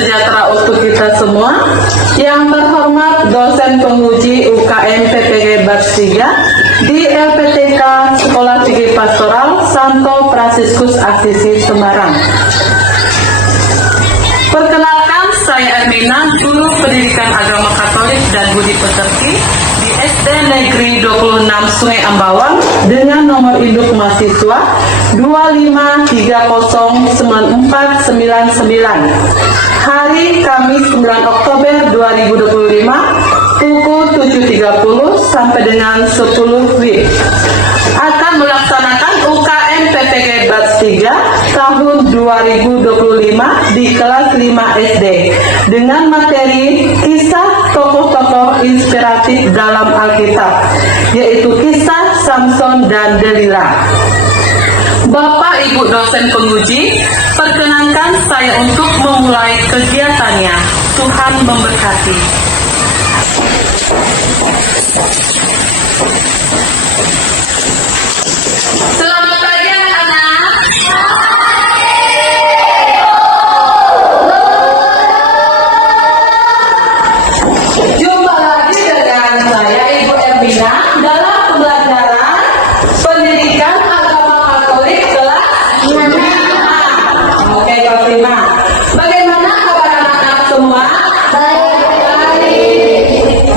sejahtera untuk kita semua. Yang terhormat dosen penguji UKM PPG Bab 3 di LPTK Sekolah Tinggi Pastoral Santo Fransiskus Assisi Semarang. Perkenalkan, saya Ermina, guru pendidikan agama Katolik dan budi pekerti di SD Negeri 26 Sungai Ambawang dengan nomor induk mahasiswa 2530949. Hari Kamis 9 Oktober 2025 pukul 7.30 sampai dengan 10 WIB akan melaksanakan UKM PPG Bab 3 tahun 2025 di kelas 5 SD dengan materi kisah tokoh-tokoh inspiratif dalam Alkitab, yaitu kisah Samson dan Delila. Bapak Ibu dosen penguji, perkenankan saya untuk memulai kegiatannya. Tuhan memberkati. Selamat pagi anak-anak. Jumpa lagi dengan saya Ibu Ermina dalam pembelajaran pendidikan agama Katolik kelas 5. Oke, kelas 5. Bagaimana kabar anak-anak semua? Baik.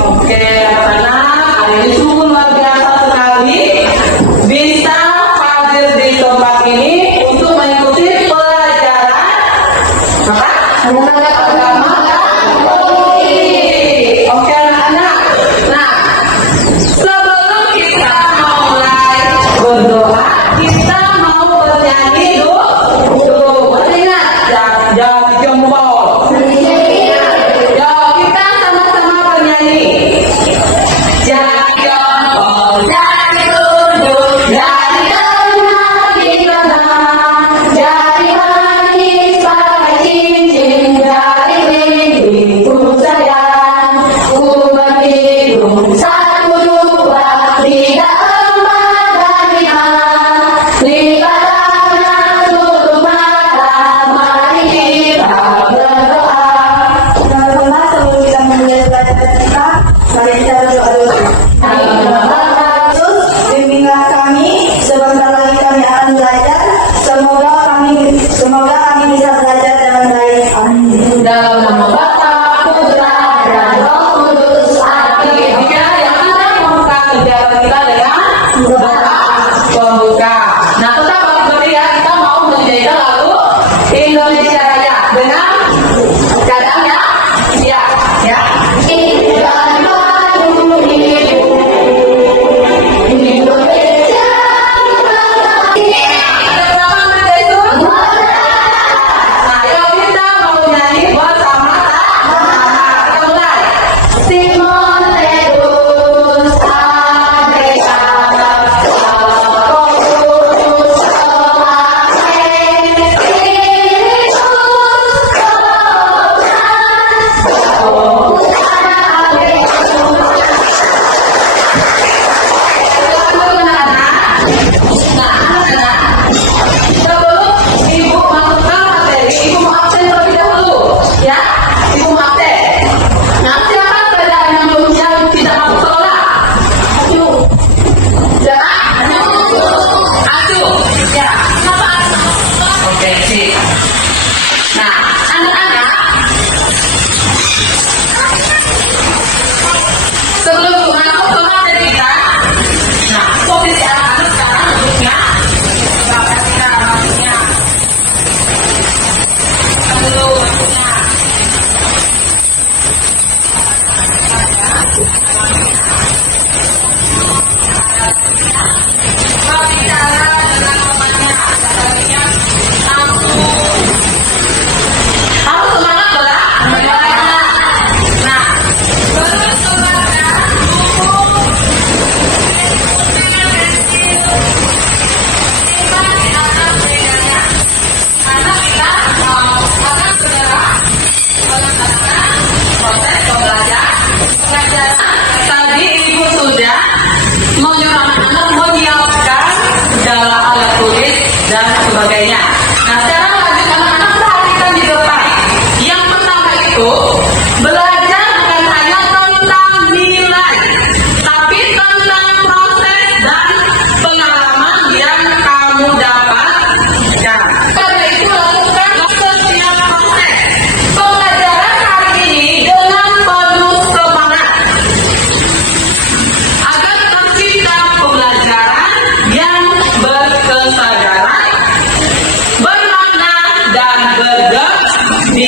Oke, anak-anak, hari ini sungguh luar biasa sekali bisa hadir di tempat ini untuk mengikuti pelajaran agama. Oke anak-anak. Nah, sebelum kita mulai berdoa, kita mau bernyanyi dulu. Ingat, jangan jempol. Yo, kita sama-sama bernyanyi. Jangan jempol, jangan tunduk, jangan lemah di tanah, jadi manis pakai cincin dari mimpiku sayang. Ku berhitung 1, 2, 3, 4 dan 5. Lipat tangan, tutup mata, mari kita berdoa. Teman-teman, sebelum kita memulai belajar kita, mari kita berdoa dulu. Yesus, bimbinglah kami, sebentar lagi kami akan belajar. Semoga kami bisa belajar dengan baik. Amin. Dalam nama Bapa, Putra, dan Roh Kudus. Amin. Yang kita membuka kegiatan kita dengan doa pembuka. Nah, kita ya, kita mau menyanyikan lagu Indonesia Raya dengan cadangnya siap, ya. Yesus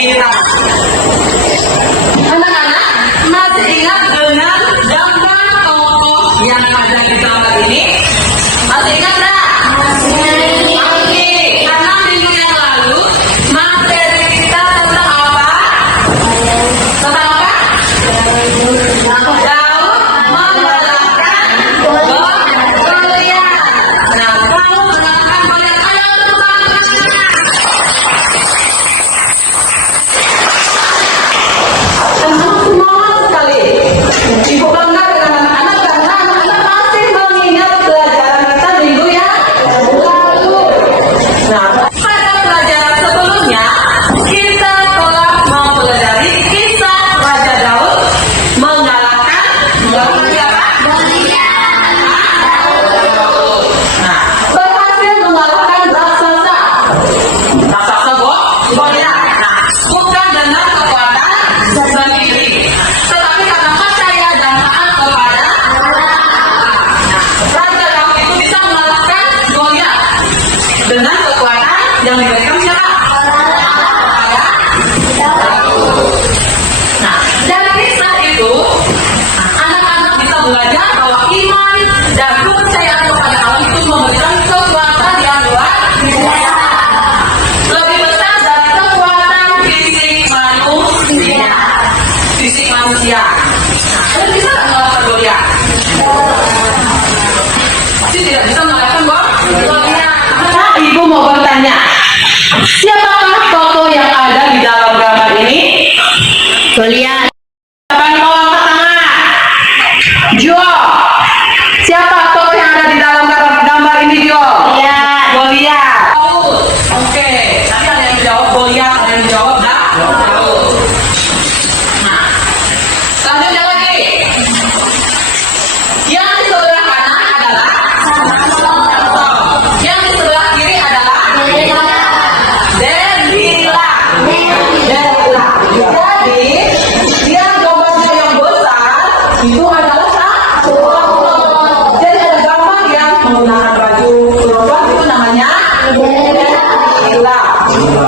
Delila. Anak-anak masih ingat dengan gambar tokoh yang ada di gambar ini? Masih ingat nggak? Oke, karena minggu yang lalu materi kita tentang apa? Tentang apa? Daud mengalahkan Goliat. Nah, kalau mengalahkan Goliat, ayo teman-teman. Semangat sekali. Ibu bangga dengan anak-anak karena anak-anak masih mengingat pelajaran kita minggu yang lalu. Nah, pada pelajaran sebelumnya kita telah mempelajari kisah Raja Daud mengalahkan Goliat. Nah, berhasil mengalahkan raksasa. Raksasa Goliat. Nah, bukan dengan kekuatan sendiri, tetapi karena percaya dan taat kepada Allah. Nah, Raja Daud itu bisa mengalahkan Goliat dengan kekuatan yang diberikan siapa? Kepada Daud. Nah, dari kisah itu, anak-anak bisa belajar bahwa iman dan kepercayaan kepada Allah itu memberikan kekuatan yang luar biasa, lebih besar dari kekuatan fisik manusia. Fisik manusia. Nah, kalian bisa nggak mengalahkan Goliat? Pasti tidak bisa mengalahkan Goliat. Nah, ibu mau bertanya, siapakah tokoh yang ada di dalam gambar ini? Goliat. Siapa yang mau angkat tangan? Jo. Siapa tokoh yang ada di dalam gambar ini, Jo? Goliat. Oke. Nanti ada yang jawab Goliat, ada yang jawab Daud. Nah, selanjutnya lagi. Yang di sebelah kanan adalah Samson. Yang di sebelah kiri adalah Delila. Jadi yang gambarnya yang besar itu adalah Samson. Jadi ada gambar yang menggunakan baju perempuan itu namanya Delila.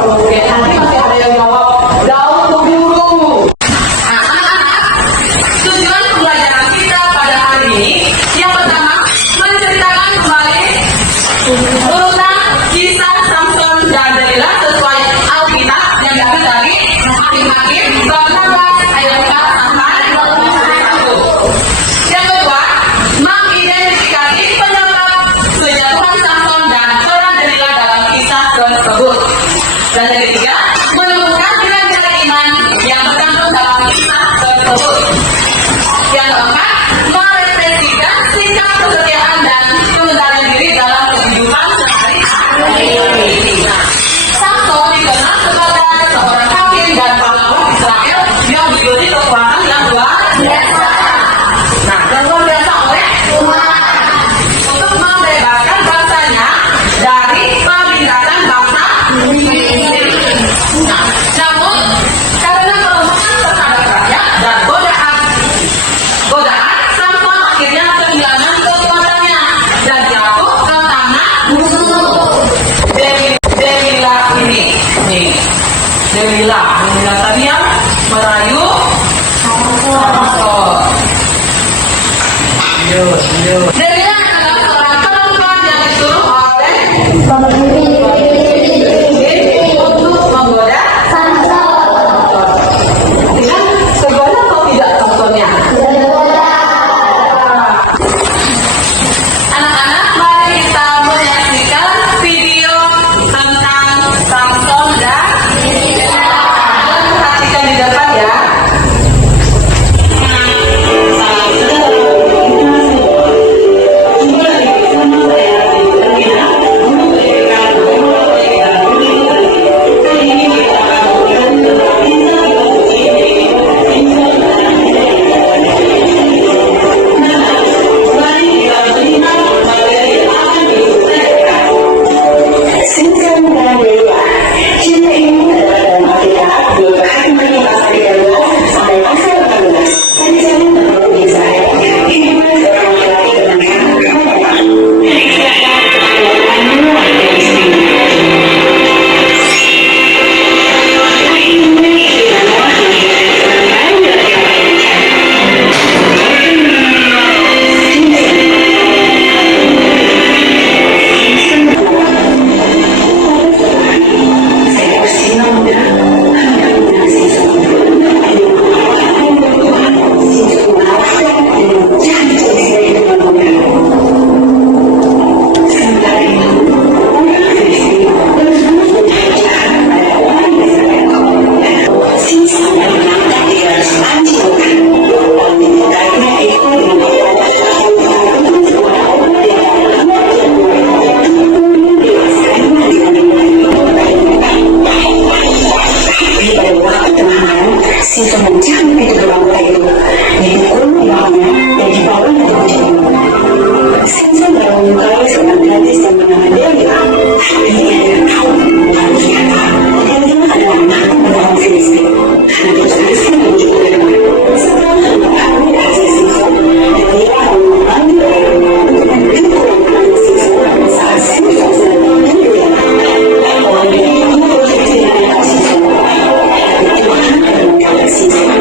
Oke, nanti masih ada yang jawab Daud pemburu. Nah, anak-anak, tujuan pembelajaran kita pada hari ini yang pertama menceritakan kembali urutan kisah Samson dan Delila sesuai Alkitab yang diambil dari Hakim-Hakim bab 16 ayat 4 sampai 21. Yang kedua, mengidentifikasi penyebab kejatuhan Samson dan peran Delila dalam kisah tersebut. Dan yang ketiga, menemukan nilai-nilai iman yang terkandung dalam kisah tersebut. Yang keempat, merefleksikan sikap kesetiaan dan pengendalian diri dalam kehidupan sehari-hari. Nah, Samson dikenal sebagai seorang hakim dan pahlawan Israel yang memiliki kekuatan yang luar biasa. Nah, dan luar biasa oleh Tuhan untuk membebaskan bangsanya dari penindasan bangsa Mesir. Nah, namun karena kelemahan terhadap rakyat dan godaan, Samson akhirnya kehilangan kekuatannya dan jatuh ke tangan musuh. Delila ini, nih, Delila tadi yang merayu Samson. Delila adalah seorang perempuan yang disuruh oleh untuk menggoda Samson. Dengan tergoda atau tidak Samsonnya? Anak-anak, mari kita menyaksikan video tentang Samson dan Delila. Perhatikan di depan ya. waktu teman-teman, si pemencang itu beranggota itu dipukul bawahnya dan dibawa ke ujung. Simpson baru menyukai seorang gadis yang bernama Delia. Ini adalah kaum wanita. Delia adalah anak pedagang Filistin. Nanti Filistin menuju ke rumah. Setelah mengetahui rahasia Simpson, Delia mau mengambil air untuk mendukung anak Simpson saat Simpson sedang mengandung. Orang ini memproduksi anak Simpson. Tapi Tuhan akan mengangkat Simpson.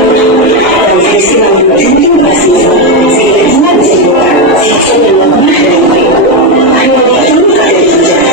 Dan Filistin menunjukkan kepada Simpson sehingga dia bisa dibuka. Simpson yang lemah dan baik. Hanya itu ada di penjara.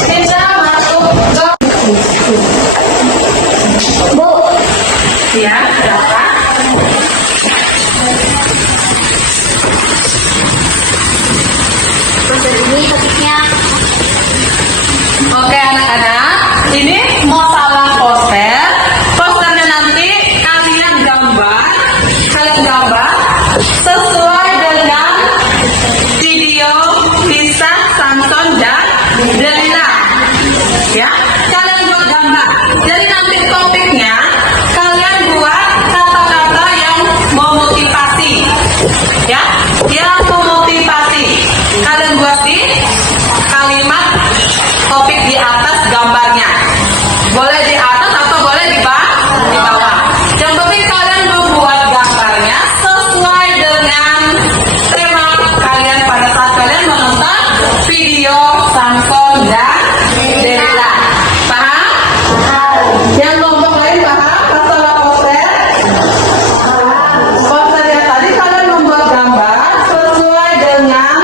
Simpson mengambil Simpson seorang penjara. Oke anak-anak, ini mau salah poster. Posternya nanti kalian gambar sesuai dengan video kisah Samson dan Delila. Ya, kalian buat gambar. Jadi nanti topiknya kalian buat kata-kata yang memotivasi. Ya, yang memotivasi. Kalian buat di kalimat topik di atas gambarnya. Boleh di atas atau boleh di bawah. Yang penting kalian membuat gambarnya sesuai dengan tema kalian pada saat kalian menonton video Samson dan Delila. Paham? Yang kelompok lain paham masalah poster? Posternya tadi kalian membuat gambar sesuai dengan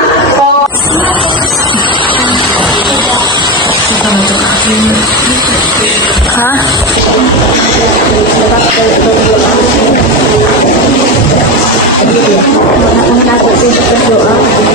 Aku berdoa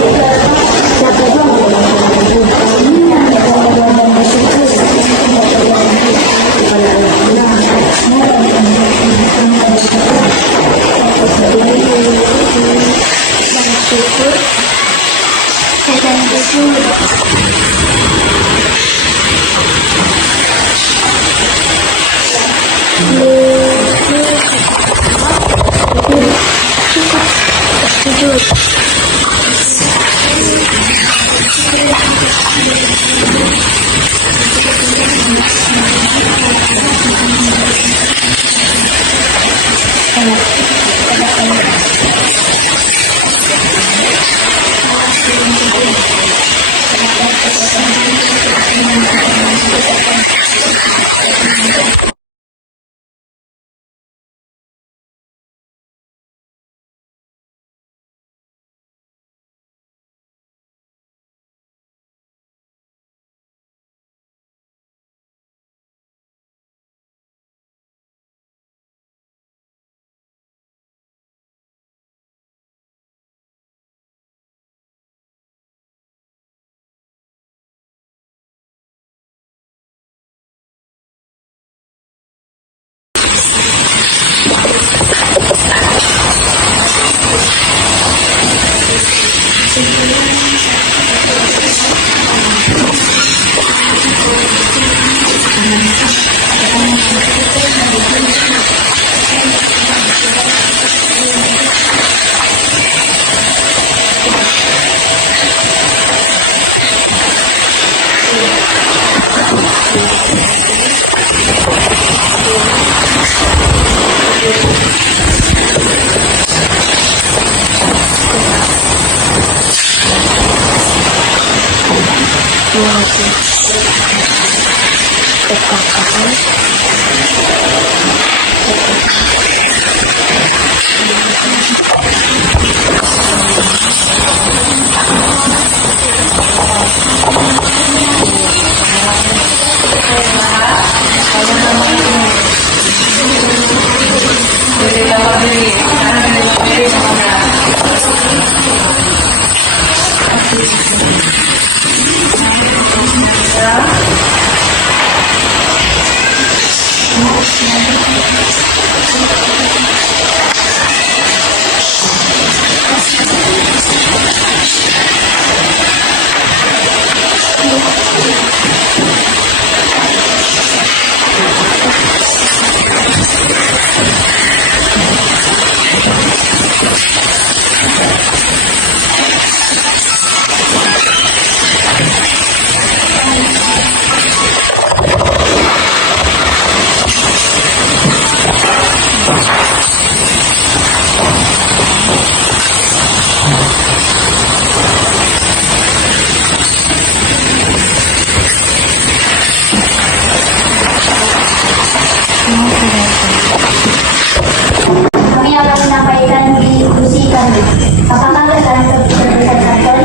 Kami akan menyampaikan diskusi kami. Apakah kesan terbesar kantor?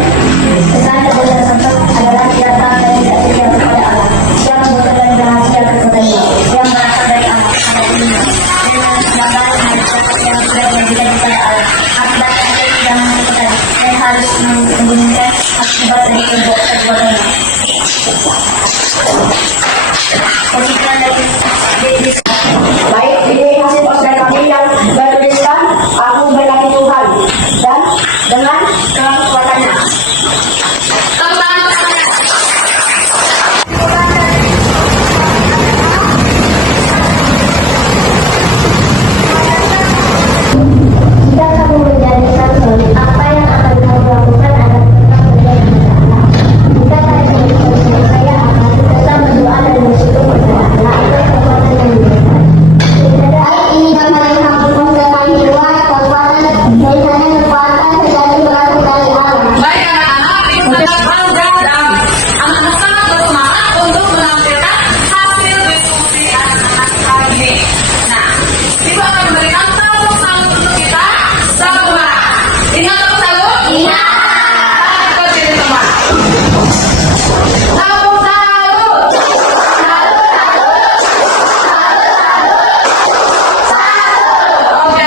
Kesan terbesar kantor adalah datang dan tidak setia kepada Allah, yang membutuhkan rahasia kekuatannya, yang berasal dari Allah, anak dunia, dengan menambah yang sudah memberikan kepada Allah, akibat yang menentukan dan harus membunyikan akibat dari perbuatannya. Pemikiran dari baik ini hasil poster kami yang bertuliskan aku berkati Tuhan dan dengan kekuatannya. Jika kamu menjadi Samson, apa yang akan kamu lakukan adalah tetap menjadi masalah. Jika kalian menjadi saya akan tetap berdoa dan bersyukur kepada Allah atas kekuatan yang diberikan. Ini dapat dihapuskan dari luar kekuatan dan hanya kekuatan terjadi berasal dari Allah. Baik anak-anak, kita bangga dan anak-anak sangat bersemangat untuk menampilkan hasil diskusi anak-anak hari ini. Nah, Ibu akan memberikan salut untuk kita semua. Ingat untuk salut? Iya. Ikut sini semua. Salut, salut. Oke,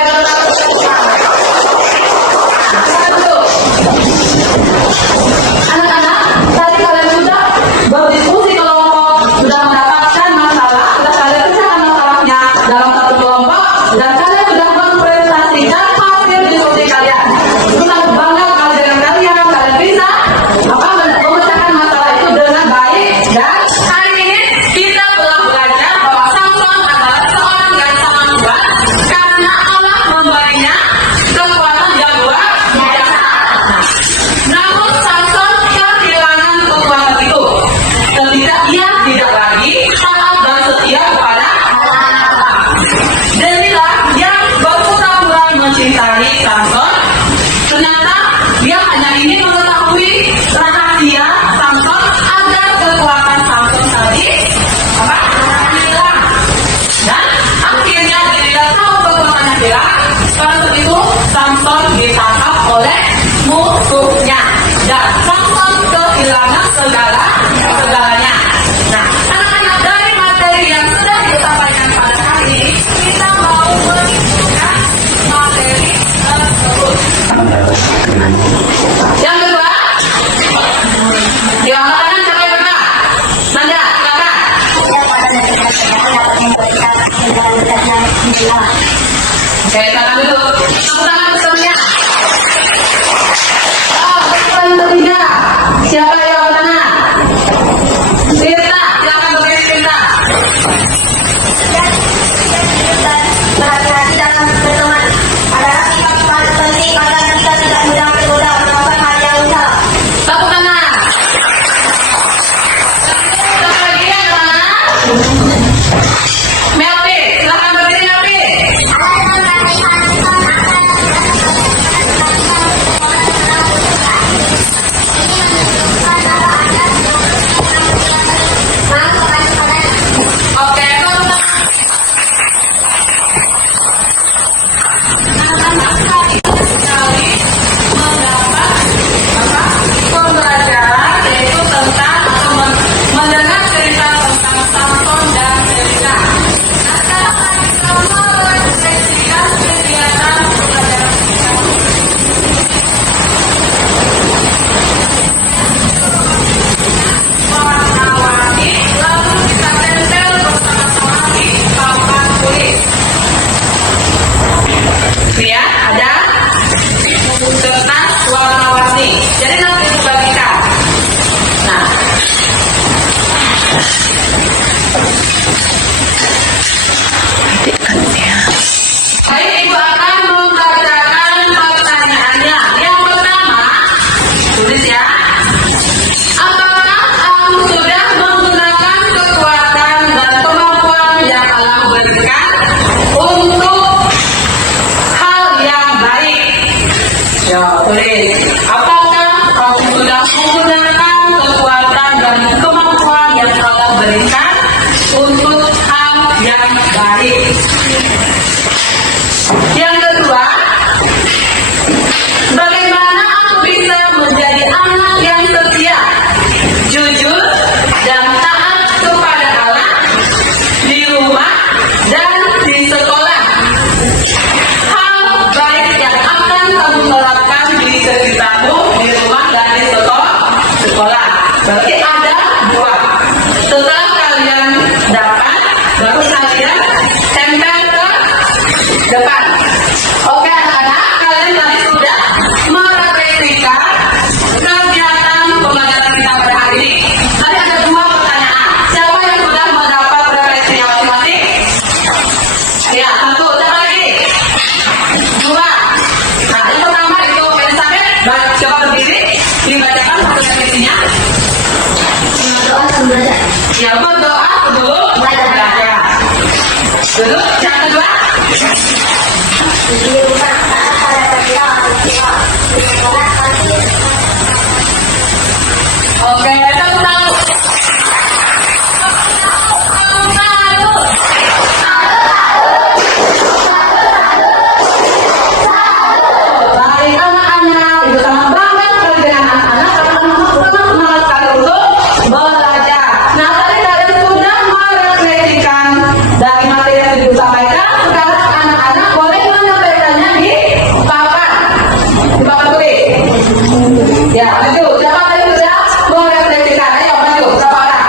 anak-anak, tadi kalian sudah berdiskusi kelompok, sudah mendapatkan masalah, sudah kalian pecahkan masalahnya dalam satu kelompok, dan kalian sudah mempresentasikan hasil diskusi kalian. Itu sangat bangga sekali dengan kalian bisa memecahkan masalah itu dengan baik. Dan hari ini kita telah belajar bahwa Samson adalah seorang yang sangat kuat karena Allah memberinya kekuatan yang luar biasa. Namun Samson kehilangan kekuatan itu ketika ia tidak lagi taat dan setia kepada Allah. Demilah yang berpura-pura mencintai Samson, ternyata dia hanya ingin mengetahui rahasia Samson agar kekuatan Samson tadi hilang. Dan akhirnya ketika tahu kekuatannya hilang, pada saat itu Samson ditangkap oleh musuhnya dan Samson kehilangan segalanya. Nah, anak-anak, dari materi yang sudah disampaikan pada hari ini, kita mau menunjukkan materi tersebut. Yang kedua, di kanan siapa yang pernah? Nanda, kakak. Oke, tangan dulu. Tepuk tangan bersama. Oh, betul. Siapa yang mana? Tirta, silakan berdiri Tirta. Berhati-hati dalam berteman. Adalah sikap paling penting agar kita tidak mudah tergoda melakukan hal yang salah. Tepuk tangan. Satu lagi yang mana? Melvi, silakan berdiri Melvi. Oke, sekali mendapat pembelajaran yaitu tentang atau mendengar cerita tentang Samson dan Delila. Nah, sekarang kita merefleksikan kegiatan pembelajaran kita. Warna-warni lalu kita tempel bersama-sama di papan tulis. Ya, ada kertas warna-warni. Jadi nanti dibagikan. Nah, baik, Ibu akan membacakan pertanyaannya. Yang pertama, tulis ya. Apakah aku sudah menggunakan kekuatan dan kemampuan yang Allah berikan untuk hal yang baik? Ya, tulis. Apakah kamu sudah menggunakan kekuatan dan kemampuan yang Allah berikan untuk hal yang baik? Yang kedua, bagaimana aku bisa menjadi anak yang setia, jujur, dan taat kepada Allah di rumah dan di sekolah? Hal baik yang akan kamu terapkan di sekitarmu, di rumah dan di sekolah. Berarti ada dua. Setelah kalian dapat, baru kalian tempel ke depan. Oke anak-anak, kalian tadi sudah merefleksikan kegiatan pembelajaran kita pada hari ini. Tadi ada dua pertanyaan. Siapa yang sudah mendapat refleksinya masing-masing? Ya, satu. Siapa lagi? Dua. Nah, yang pertama itu Elizabeth. Coba berdiri, dibacakan refleksinya. Doa sebenarnya. Ya, berdoa sebelum belajar. Dulu, yang kedua. Di rumah taat pada kerja orang tua. Di sekolah pasti. Oke, satu tahu. Baik anak-anak, itu sangat bangga sekali dengan anak-anak karena anak-anak sangat semangat sekali untuk belajar. Nah, tadi kalian sudah merefleksikan dari materi yang sudah disampaikan. Sekarang anak-anak boleh menyampaikannya di papan tulis. Ya, maju. Siapa tadi sudah merefleksikan? Ayo maju. Siapa orang?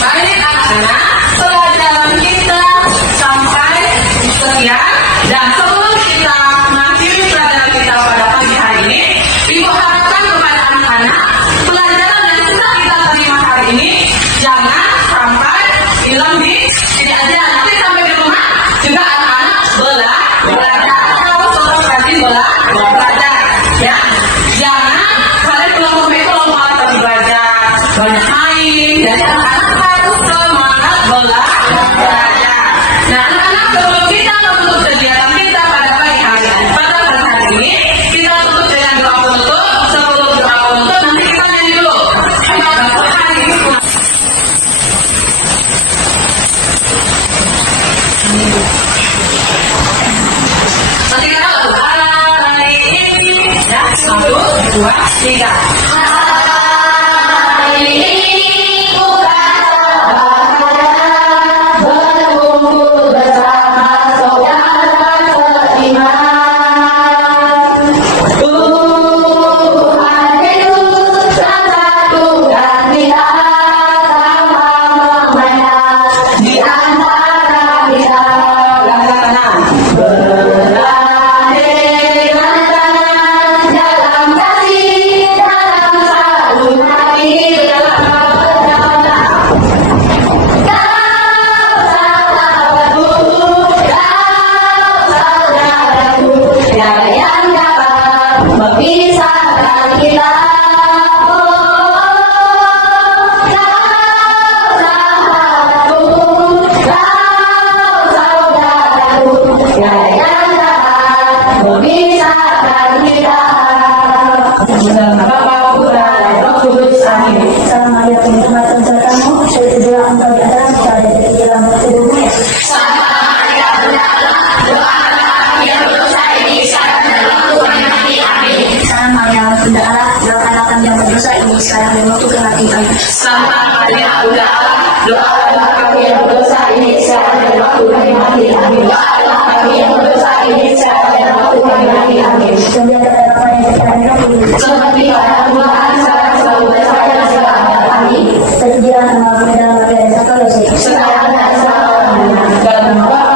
Baik anak-anak, pelajaran kita sampai sekian. Dan sebelum kita mengakhiri pelajaran kita pada pagi hari ini, Ibu harapkan kepada anak-anak, pelajaran yang sudah kita terima hari ini jangan sampai hilang di sini aja. Nanti sampai di rumah juga anak-anak belajar. Kalau seorang rajin belajar, ya. Jangan kalian pulang rumah itu malah pergi belajar, banyak main. Jadi anak-anak harus semangat belajar. Nah, anak-anak sebelum kita menutup kegiatan kita pada pagi hari ini, kita tutup dengan doa penutup. Sebelum doa penutup, nanti kita nyanyi dulu. Kita hari ini. Nanti kita lalu hari ini, ya, 1, 2, 3. Hari ini bukan berkumpul bersama saudara seiman. Tuhan Yesus satu dan kita sama memandang di antara Santa Maria Bunda Allah, doakanlah kami yang berdosa ini sekarang dan waktu kami mati. Amin. Doakanlah kami yang berdosa ini sekarang dan waktu kami mati. Amin. Kemudian kepada Bapa yang sekarang kami. Seperti pada Tuhan sekarang selalu dan sekarang segala abad. Amin. Terpujilah nama Bapa dan Anak dan Roh Kudus. Sekarang dan selama-lamanya. Dalam nama